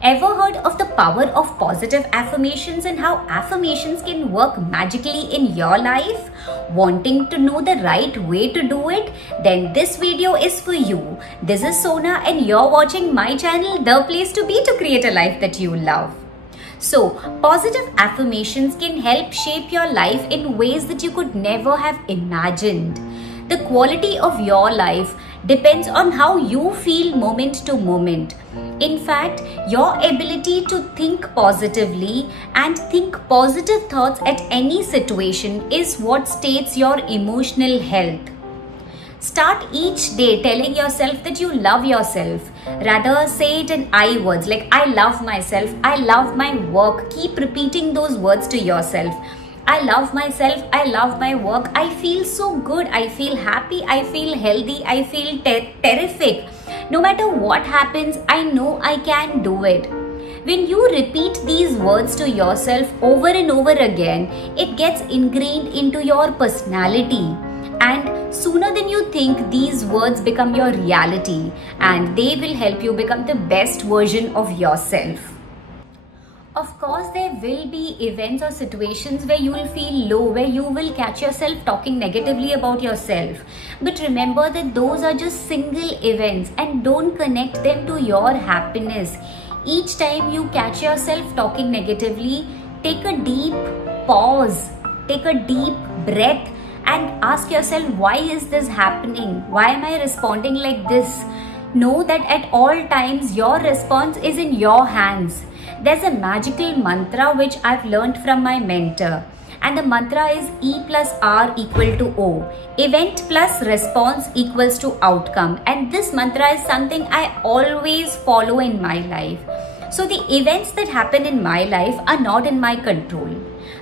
Ever heard of the power of positive affirmations and how affirmations can work magically in your life? Wanting to know the right way to do it? Then this video is for you. This is Sona and you're watching my channel, The Place to Be, to create a life that you love. So, positive affirmations can help shape your life in ways that you could never have imagined. The quality of your life depends on how you feel moment to moment. In fact, your ability to think positively and think positive thoughts at any situation is what states your emotional health. Start each day telling yourself that you love yourself. Rather, say it in I words like I love myself, I love my work. Keep repeating those words to yourself. I love myself, I love my work, I feel so good, I feel happy, I feel healthy, I feel terrific. No matter what happens, I know I can do it. When you repeat these words to yourself over and over again, it gets ingrained into your personality. And sooner than you think, these words become your reality and they will help you become the best version of yourself. Of course, there will be events or situations where you will feel low, where you will catch yourself talking negatively about yourself. But remember that those are just single events and don't connect them to your happiness. Each time you catch yourself talking negatively, take a deep pause, take a deep breath and ask yourself, why is this happening? Why am I responding like this? Know that at all times your response is in your hands. There's a magical mantra which I've learned from my mentor, and the mantra is E plus R equal to O. Event plus response equals to outcome, and this mantra is something I always follow in my life. So the events that happen in my life are not in my control.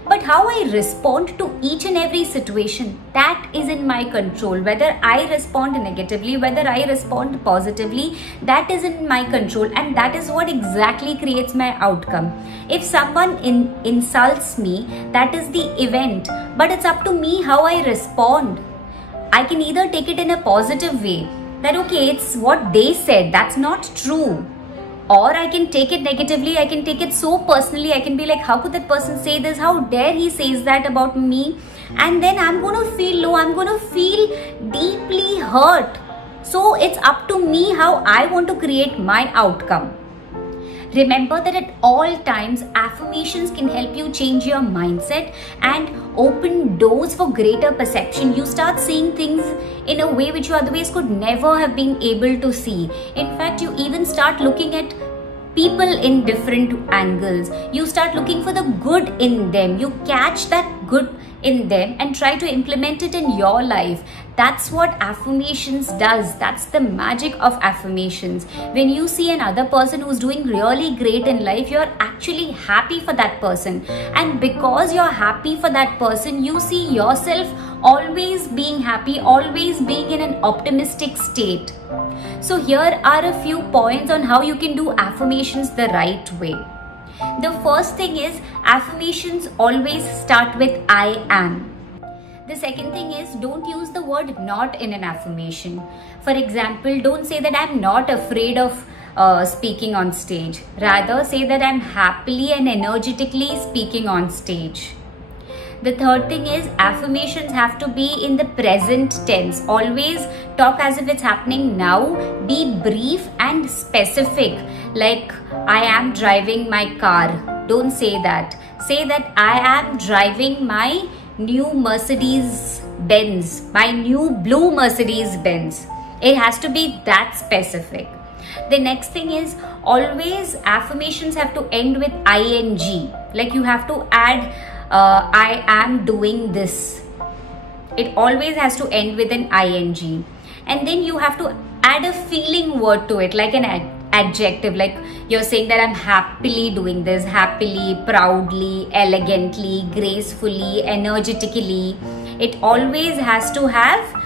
But how I respond to each and every situation, that is in my control. Whether I respond negatively, whether I respond positively, that is in my control, and that is what exactly creates my outcome. If someone insults me, that is the event, but it's up to me how I respond. I can either take it in a positive way, that okay, it's what they said, that's not true. Or I can take it negatively, I can take it so personally, I can be like, how could that person say this? How dare he says that about me? And then I'm going to feel low, I'm going to feel deeply hurt. So it's up to me how I want to create my outcome. Remember that at all times, affirmations can help you change your mindset and open doors for greater perception. You start seeing things in a way which you otherwise could never have been able to see. In fact, you even start looking at people in different angles. You start looking for the good in them. You catch that good in them and try to implement it in your life. That's what affirmations does. That's the magic of affirmations. When you see another person who's doing really great in life, you're actually happy for that person. And because you're happy for that person, you see yourself always being happy, always being in an optimistic state. So here are a few points on how you can do affirmations the right way. The first thing is, affirmations always start with I am. The second thing is, don't use the word not in an affirmation. For example, don't say that I'm not afraid of speaking on stage. Rather, say that I'm happily and energetically speaking on stage. The third thing is, affirmations have to be in the present tense. Always talk as if it's happening now. Be brief and specific. Like, I am driving my car. Don't say that. Say that I am driving my new Mercedes Benz, my new blue Mercedes Benz. It has to be that specific. The next thing is, always affirmations have to end with ing. Like you have to add I am doing this. It always has to end with an ing. And then you have to add a feeling word to it, like an adjective, like you're saying that I'm happily doing this, happily, proudly, elegantly, gracefully, energetically. It always has to have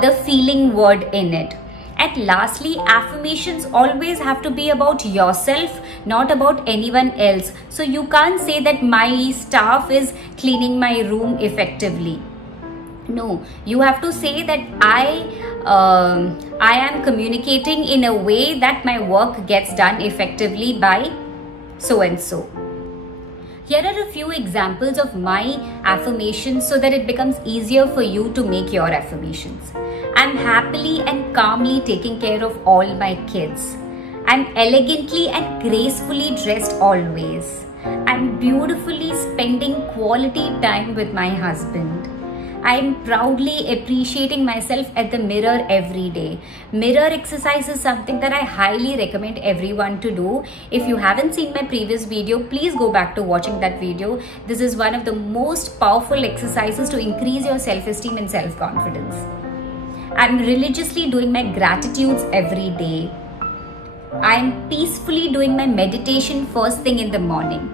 the feeling word in it. And lastly, affirmations always have to be about yourself, not about anyone else. So you can't say that my staff is cleaning my room effectively. No, you have to say that I I am communicating in a way that my work gets done effectively by so and so. Here are a few examples of my affirmations so that it becomes easier for you to make your affirmations. I'm happily and calmly taking care of all my kids. I'm elegantly and gracefully dressed always. I'm beautifully spending quality time with my husband. I'm proudly appreciating myself at the mirror every day. Mirror exercise is something that I highly recommend everyone to do. If you haven't seen my previous video, please go back to watching that video. This is one of the most powerful exercises to increase your self-esteem and self-confidence. I'm religiously doing my gratitudes every day. I'm peacefully doing my meditation first thing in the morning.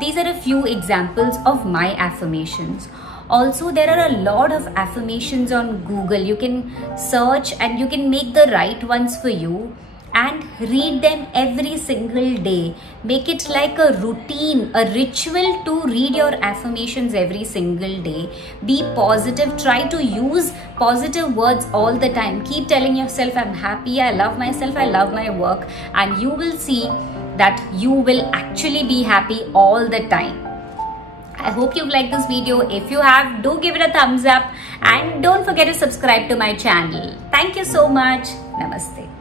These are a few examples of my affirmations. Also, there are a lot of affirmations on Google. You can search and you can make the right ones for you and read them every single day. Make it like a routine, a ritual to read your affirmations every single day. Be positive. Try to use positive words all the time. Keep telling yourself, I'm happy, I love myself, I love my work, and you will see that you will actually be happy all the time. I hope you've liked this video. If you have, do give it a thumbs up and don't forget to subscribe to my channel. Thank you so much. Namaste.